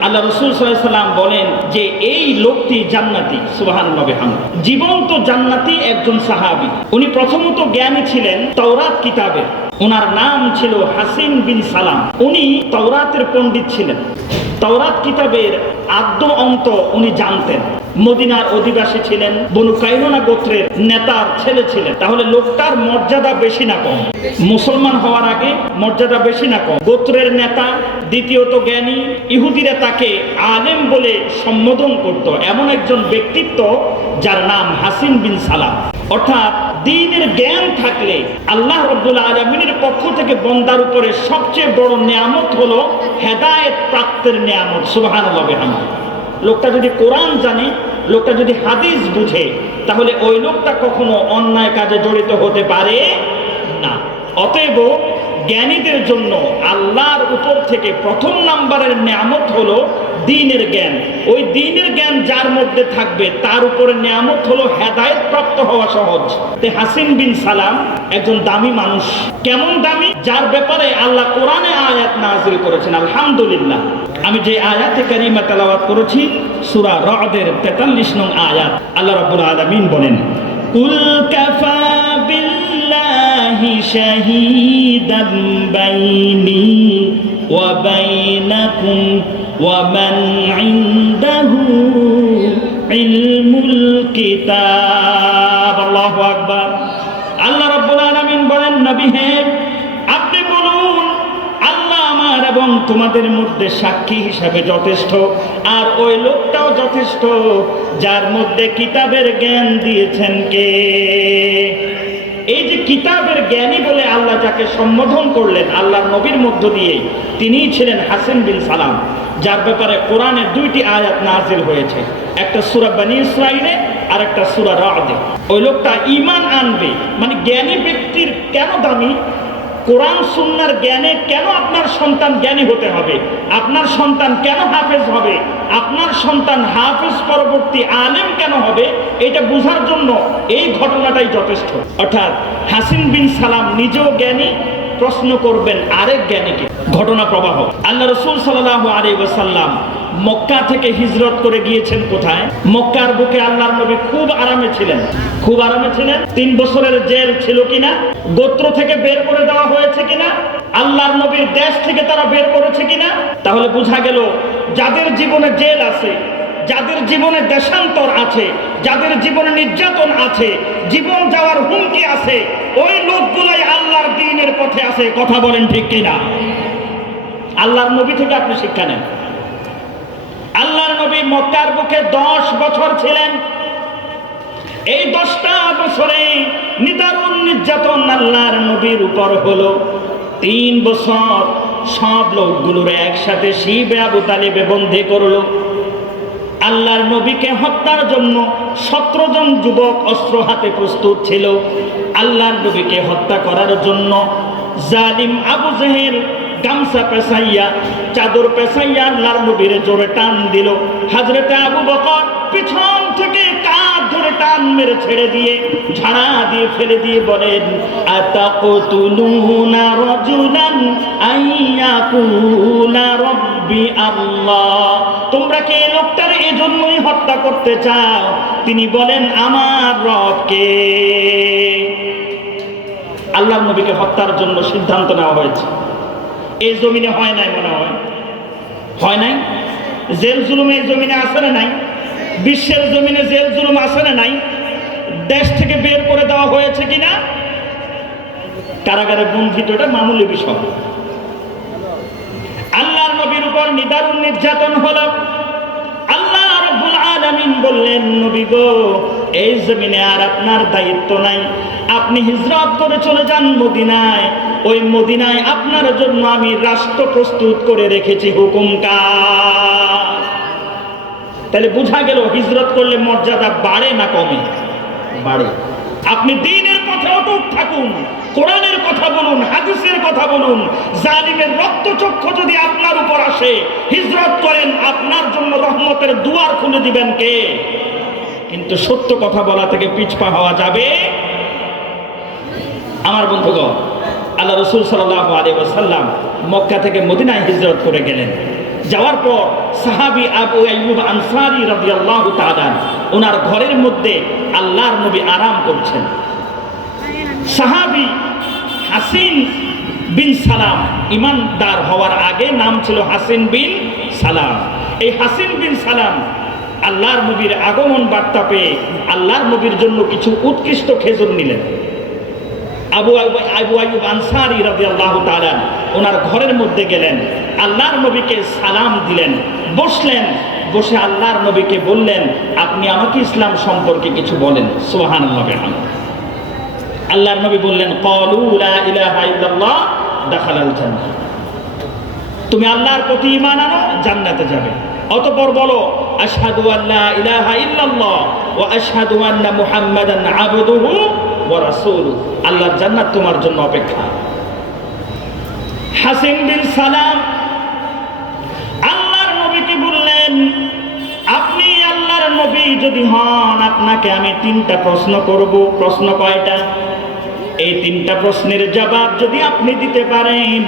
আল্লাহ রসুল সাল্লাম বলেন যে এই লোকটি জান্নাতি সুবাহান জীবন্ত জান্নাতি একজন সাহাবি। উনি প্রথমত জ্ঞানী ছিলেন তৌরাত কিতাবে। ওনার নাম ছিল হাসিন বিন সালাম। উনি তৌরাতের পণ্ডিত ছিলেন। তৌরাত কিতাবের আদ্য অন্ত উনি জানতেন। মদিনার অধিবাসী ছিলেন, বনু কাইরোনা গোত্রের নেতার ছেলে ছিলেন। তাহলে লোকটার মর্যাদা বেশি না কম? মুসলমান হওয়ার আগে মর্যাদা বেশি না কম? গোত্রের নেতা দ্বিতীয়ত জ্ঞানী, ইহুদিরা তাকে আলেম বলে সম্বোধন করত। এমন একজন ব্যক্তিত্ব যার নাম হাসিন বিন সালাম। অর্থাৎ দিনের জ্ঞান থাকলে আল্লাহ রব্বুল আলমিনের পক্ষ থেকে বন্দার উপরে সবচেয়ে বড় নিয়ামত হলো হেদায়েত প্রাপ্তের নিয়ামত। সুবাহান লোকটা যদি কোরআন জানে লোকটা যদি হাদিস বুঝে, তাহলে ওই লোকটা কখনো অন্যায় কাজে জড়িত হতে পারে না। অতএব জ্ঞানীদের জন্য আল্লাহর উপর থেকে প্রথম নাম্বারের নিয়ামত হলো দিনের জ্ঞান। ওই দিনের জ্ঞান যার মধ্যে থাকবে, তার উপরে নিয়ামত হলো হেদায়ত প্রাপ্ত হওয়া সহজ। তে হাসিন বিন সালাম একজন দামি মানুষ। কেমন দামি? যার ব্যাপারে আল্লাহ কোরআনে আয়াত নাজিল করেছেন, আলহামদুলিল্লাহ। আমি যে আয়াতে কারিমা তেলাওয়াত করেছি, সূরা রদের 43 নং আয়াত, আল্লাহ রাব্বুল আলামিন বলেন, কুল কাফা বিল্লাহি বাইনি ওয়া বাইনাকুম ওয়া মান ইনদাহু ইলমুল কিতাব। আল্লাহু আকবার। আল্লাহ রাব্বুল আলামিন বলেন, নবী হে, আপনি বলুন, আল্লাহ আমার এবং তোমাদের মধ্যে সাক্ষী হিসাবে যথেষ্ট, আর ওই লোকটাও যথেষ্ট, যার মধ্যে কিতাবের জ্ঞান দিয়েছেন কে? এই যে কিতাবের জ্ঞানী বলে আল্লাহ যাকে সম্বোধন করলেন, আল্লাহর নবীর মধ্য দিয়ে তিনিই ছিলেন হাসিন বিন সালাম, যার ব্যাপারে কোরআনের দুইটি আয়াত নাজিল হয়েছে। একটা সুরা বানি ইসরাইলে আর একটা সুরা রাদে। ওই লোকটা ইমান আনবে। মানে জ্ঞানী ব্যক্তির কেন দামি? কোরআন সুন্নার জ্ঞানে কেন আপনার সন্তান জ্ঞানী হতে হবে? আপনার সন্তান কেন হাফেজ হবে? আপনার সন্তান হাফেজ পরবর্তী আলেম কেন হবে? এটা বোঝার জন্য এই ঘটনাটাই যথেষ্ট। অর্থাৎ হাসিন বিন সালাম নিজেও জ্ঞানী, প্রশ্ন করবেন আরেক জ্ঞানীকে। ঘটনা প্রবাহ। আল্লাহ রসুল সাল্লাহ আলী ওসাল্লাম মক্কা থেকে হিজরত করে গিয়েছেন কোথায়? মক্কার বুকে আল্লাহর নবী খুব আরামে ছিলেন। খুব আরামে ছিলেন? তিন বছরের জেল ছিল কিনা? গোত্র থেকে বের করে দেওয়া হয়েছে কিনা? আল্লাহর নবীর দেশ থেকে তারা বের করেছে কিনা? তাহলে বোঝা গেল, যাদের জীবনে জেল আছে, যাদের জীবনে দেশান্তর আছে, যাদের জীবনে নির্যাতন আছে, জীবন যাওয়ার হুমকি আছে, ওই লোকগুলাই আল্লাহর দিনের পথে আছে। কথা বলেন ঠিক কিনা? আল্লাহর নবী থেকে আপনি শিক্ষা নেন। আল্লাহর নবী মক্কার বুকে দশ বছর ছিলেন। এই দশটা বছরে নিদারুণ নির্যাতন আল্লাহর নবীর উপর হলো। তিন বছর সব লোকগুলোর একসাথে শিব আবু তালিবে বন্দী করল। আল্লাহর নবীকে হত্যার জন্য সতেরো জন যুবক অস্ত্র হাতে প্রস্তুত ছিল। আল্লাহর নবীকে হত্যা করার জন্য জালিম আবু জেহেল গামছা পেশাইয়া চাদর পেশাইয়া আল্লাহর নবীর জোরে টান দিল। হাজরতে আবু বকর পিছন থেকে কাঁধ ধরে টান মেরে ছেড়ে দিয়ে ঝাড়া দিয়ে ফেলে দিয়ে বলেন, আতাকতুলুনা রাজুলান আইয়াকুলা রব্বি আল্লাহ। তোমরা কি এই লোকটার এই জন্যই হত্যা করতে চাও? তিনি বলেন, আমার রবকে। আল্লাহ নবীকে হত্যার জন্য সিদ্ধান্ত নেওয়া হয়েছে। এই জমিনে হয় নাই মনে হয়। হয় নাই? জেল জুলুম এই জমিনে আসে না নাই? বিশ্বের জমিনে জেল জুলুম আসে না নাই? দেশ থেকে বের করে দেওয়া হয়েছে কিনা? কারাগারে বন্ধিত, এটা মামুলি বিষয়। আল্লাহর নবীর উপর নিদারুণ নির্যাতন হলো। আল্লাহ আলামিন বললেন, নবী গো এই জমিনে আর আপনার দায়িত্ব নাই। আপনি হিজরত করে চলে যান মদিনায়। ওই মদিনায় আপনার জন্য আমি রাষ্ট্র প্রস্তুত করে রেখেছি হুকুম তাহলে বোঝা গেল হিজরত করলে মর্যাদা বাড়ে না কমে? বাড়ে। আপনি দিনের পথে অটুট থাকুন কোরআনের কথা বলুন হাদিসের কথা বলুন জালিমের রক্তচক্ষু যদি আপনার উপর আসে হিজরত করেন আপনার জন্য রহমতের দুয়ার খুলে দিবেন কে? কিন্তু সত্য কথা বলা থেকে পিছপা হওয়া যাবে। আমার বন্ধুগণ, আল্লাহ রসুল ওসাল্লাম মক্কা থেকে মদিনায় হিজরত করে গেলেন। যাওয়ার পর সাহাবি আবু আইয়ুব আনসারি রাদিয়াল্লাহু তাআলা ওনার ঘরের মধ্যে আল্লাহর নবী আরাম করছেন। সাহাবি হাসিন বিন সালাম ইমানদার হওয়ার আগে নাম ছিল হাসিন বিন সালাম। এই হাসিন বিন সালাম আল্লাহর নবীর আগমন বার্তা পেয়ে আল্লাহর নবীর জন্য কিছু উৎকৃষ্ট খেজুর নিলেন। আবু আবু আইব আনসারি রাজি আল্লাহ তালান ওনার ঘরের মধ্যে গেলেন। আল্লাহর নবীকে সালাম দিলেন। বসলেন। বসে আল্লাহর নবীকে বললেন, আপনি আমাকে ইসলাম সম্পর্কে কিছু বলেন। সোহান আল্লাহর নবী বললেন তুমি আল্লাহর প্রতি ইমান আনো, জান্নাতে যাবে। অতঃপর বলো আশহাদু আল্লা ইলাহা ইল্লাল্লাহ ওয়া আশহাদু আন্না মুহাম্মাদান আবদুহু ওয়া রাসূলুহু। আল্লাহর জান্নাত তোমার জন্য অপেক্ষা। হাসিন বিন সালাম আল্লাহর নবীকে বললেন, আপনি আল্লাহর নবী যদি হন, আপনাকে আমি তিনটা প্রশ্ন করব। প্রশ্ন কয়টা? এই তিনটা প্রশ্নের জবাব যদি আপনি দিতে পারেন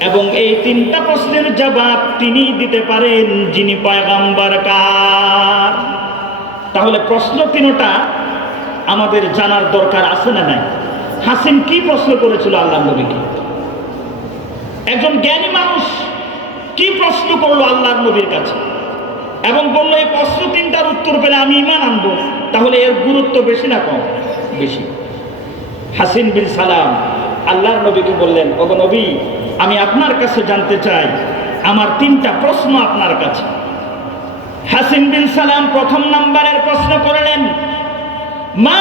এবং এই তিনটা প্রশ্নের জবাব তিনি দিতে পারেন, যিনি পয়গাম্বার কার। তাহলে প্রশ্ন তিনটা আমাদের জানার দরকার আছে না নাই? হাসিন কি প্রশ্ন করেছিল আল্লাহ নবীকে? একজন জ্ঞানী মানুষ কি প্রশ্ন করল আল্লাহর নবীর কাছে? এবং বলল, এই প্রশ্ন তিনটার উত্তর পেলে আমি ইমান আনব। তাহলে এর গুরুত্ব বেশি না কম? বেশি। হাসিন বিন সালাম আল্লাহর নবীকে বললেন, ওগো নবী, আমি আপনার কাছে জানতে চাই, আমার তিনটা প্রশ্ন আপনার কাছে। হাসিন বিন সালাম প্রথম নাম্বারের প্রশ্ন করলেন, মা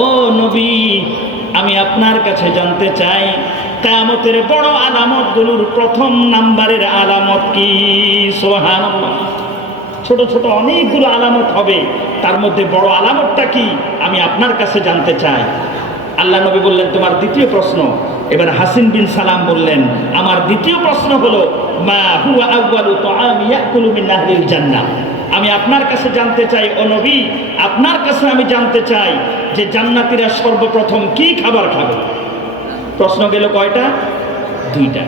ও নবী, আমি আপনার কাছে জানতে চাই কামতের বড় আলামতগুলোর প্রথম নাম্বারের আলামত কি? সুবহানাল্লাহ। ছোট ছোট অনেকগুলো আলামত হবে, তার মধ্যে বড় আলামতটা কি? আমি আপনার কাছে জানতে চাই। আল্লাহ নবী বললেন, তোমার দ্বিতীয় প্রশ্ন। এবার হাসিন বিন সালাম বললেন, আমার দ্বিতীয় প্রশ্ন হলো, মা আমি আপনার কাছে জানতে চাই, ও নবী, আপনার কাছে আমি জানতে চাই যে জান্নাতীরা সর্বপ্রথম কি খাবার খাবে? প্রশ্ন গেল কয়টা? দুইটা।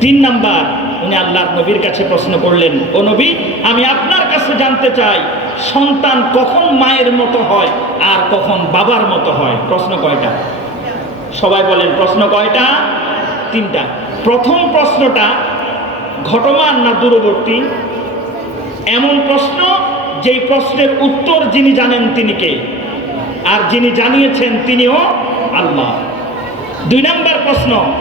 তিন নাম্বার, উনি আল্লাহর নবীর কাছে প্রশ্ন করলেন, ও নবী, আমি আপনার কাছে জানতে চাই সন্তান কখন মায়ের মতো হয় আর কখন বাবার মতো হয়? প্রশ্ন কয়টা? সবাই বলেন, প্রশ্ন কয়টা? তিনটা। প্রথম প্রশ্নটা ঘটমান না দূরবর্তী? এমন প্রশ্ন, যেই প্রশ্নের উত্তর যিনি জানেন তিনি কে? আর যিনি জানিয়েছেন তিনিও আল্লাহ। দুই নম্বর প্রশ্ন,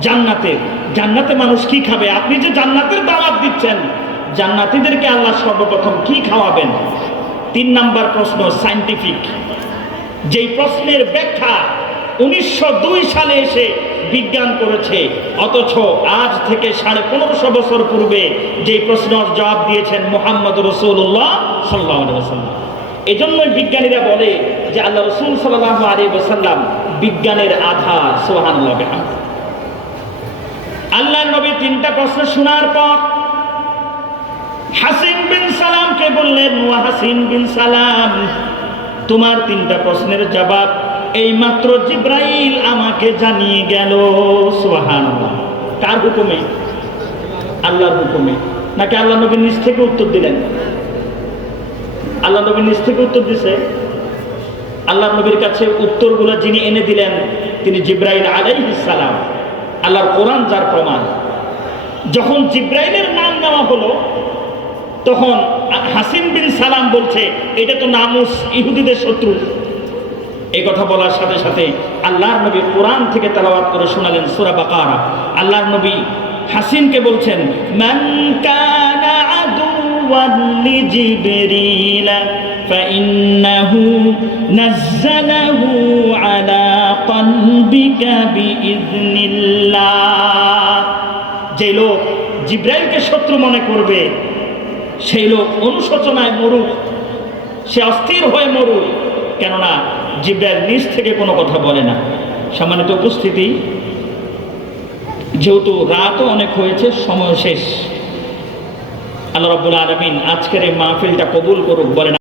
জান্নাতের। জান্নাতে মানুষ কি খাবে? আপনি যে জান্নাতের দাওয়াত দিচ্ছেন জান্নাতীদেরকে আল্লাহ সর্বপ্রথম কি খাওয়াবেন? তিন নাম্বার প্রশ্ন সাইন্টিফিক যেই প্রশ্নের ব্যাখ্যা উনিশশো দুই সালে এসে বিজ্ঞান করেছে, অথচ আজ থেকে সাড়ে পনেরোশো বছর পূর্বে যেই প্রশ্নের জবাব দিয়েছেন মোহাম্মদ রসুল্লাহ সাল্লাহ সাল্লাম এই বিজ্ঞানীরা বলে যে আল্লাহ রসুল সাল্লাহ আলী ওসাল্লাম বিজ্ঞানের আধার সোহান আল্লাহ নবী তিনটা প্রশ্ন শোনার পর হাসিন বিন সালামকে বললেন ওয়া হাসিন বিন সালাম, তোমার তিনটা প্রশ্নের জবাব এই মাত্র জিব্রাইল আমাকে জানিয়ে গেল। সুবহানাল্লাহ। কার হুকুমে? আল্লাহর হুকুমে। নাকি আল্লাহ নবী নিজ থেকে উত্তর দিলেন? আল্লাহ নবী নিজ থেকে উত্তর দিছে। আল্লাহ নবীর কাছে উত্তরগুলো যিনি এনে দিলেন, তিনি জিব্রাইল সালাম। আল্লাহর কোরআন যার প্রমাণ। যখন জিব্রাইলের নাম নেওয়া হলো তখন হাসিন বিন সালাম বলছে এটা তো নামুস ইহুদিদের শত্রু এই কথা বলার সাথে সাথে আল্লাহর নবী কোরআন থেকে তালাওয়াত করে শোনালেন সূরা বাকারা আল্লাহর নবী হাসিনকে বলছেন মান কানা আদুওয়ান লিজিবরিল فإنه نزله على قلبك بإذن الله যে লোক জিব্রাইলকে শত্রু মনে করবে সেই লোক অনুশোচনায় মরুক। সে অস্থির হয়ে মরুক, কেননা জিব্রাইল নিজ থেকে কোনো কথা বলে না। সম্মানিত উপস্থিতি, যেহেতু রাতও অনেক হয়েছে সময় শেষ। আল্লাহ রবুল আলমিন আজকের এই মাহফিলটা কবুল করুক বলেন